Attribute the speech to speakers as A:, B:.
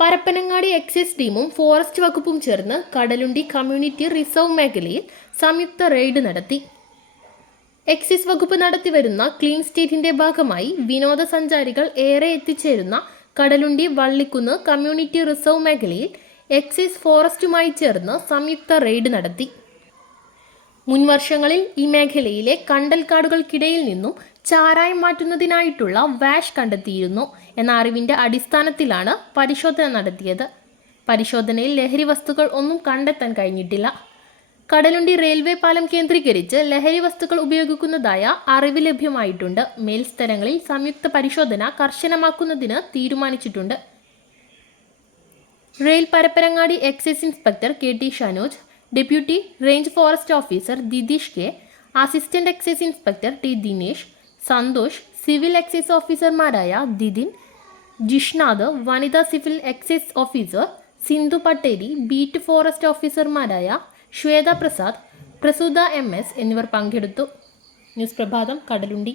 A: Kadalundi excise ടീമും forest വകുപ്പും ചേർന്ന് കടലുണ്ടി കമ്മ്യൂണിറ്റി റിസർവ് മേഖലയിൽ സംയുക്ത റെയ്ഡ് നടത്തി. എക്സൈസ് വകുപ്പ് നടത്തിവരുന്ന ക്ലീൻ സ്റ്റേറ്റിന്റെ ഭാഗമായി വിനോദസഞ്ചാരികൾ ഏറെ എത്തിച്ചേരുന്ന കടലുണ്ടി വള്ളിക്കുന്ന് കമ്മ്യൂണിറ്റി റിസർവ് മേഖലയിൽ എക്സൈസ് ഫോറസ്റ്റുമായി ചേർന്ന് സംയുക്ത റെയ്ഡ് നടത്തി. മുൻവർഷങ്ങളിൽ ഈ മേഖലയിലെ കണ്ടൽക്കാടുകൾക്കിടയിൽ നിന്നും ചാരായം മാറ്റുന്നതിനായിട്ടുള്ള വാഷ് കണ്ടെത്തിയിരുന്നു എന്ന അറിവിന്റെ അടിസ്ഥാനത്തിലാണ് പരിശോധന നടത്തിയത്. പരിശോധനയിൽ ലഹരി വസ്തുക്കൾ ഒന്നും കണ്ടെത്താൻ കഴിഞ്ഞിട്ടില്ല. കടലുണ്ടി റെയിൽവേ പാലം കേന്ദ്രീകരിച്ച് ലഹരി വസ്തുക്കൾ ഉപയോഗിക്കുന്നതായ അറിവ് ലഭ്യമായിട്ടുണ്ട്. മേൽസ്ഥലങ്ങളിൽ സംയുക്ത പരിശോധന കർശനമാക്കുന്നതിന് തീരുമാനിച്ചിട്ടുണ്ട്. Rail Parappanangadi excise inspector K T Shanoj deputy range forest officer Dideesh K assistant excise inspector T Dinesh Santhosh civil excise ഓഫീസർമാരായ ദിദിൻ ജിഷ്നാഥ് വനിതാ civil excise officer Sindhu Patteri beat forest ഓഫീസർമാരായ ശ്വേത പ്രസാദ് പ്രസൂത എം എസ് എന്നിവർ പങ്കെടുത്തു. ന്യൂസ് പ്രഭാതം കടലുണ്ടി.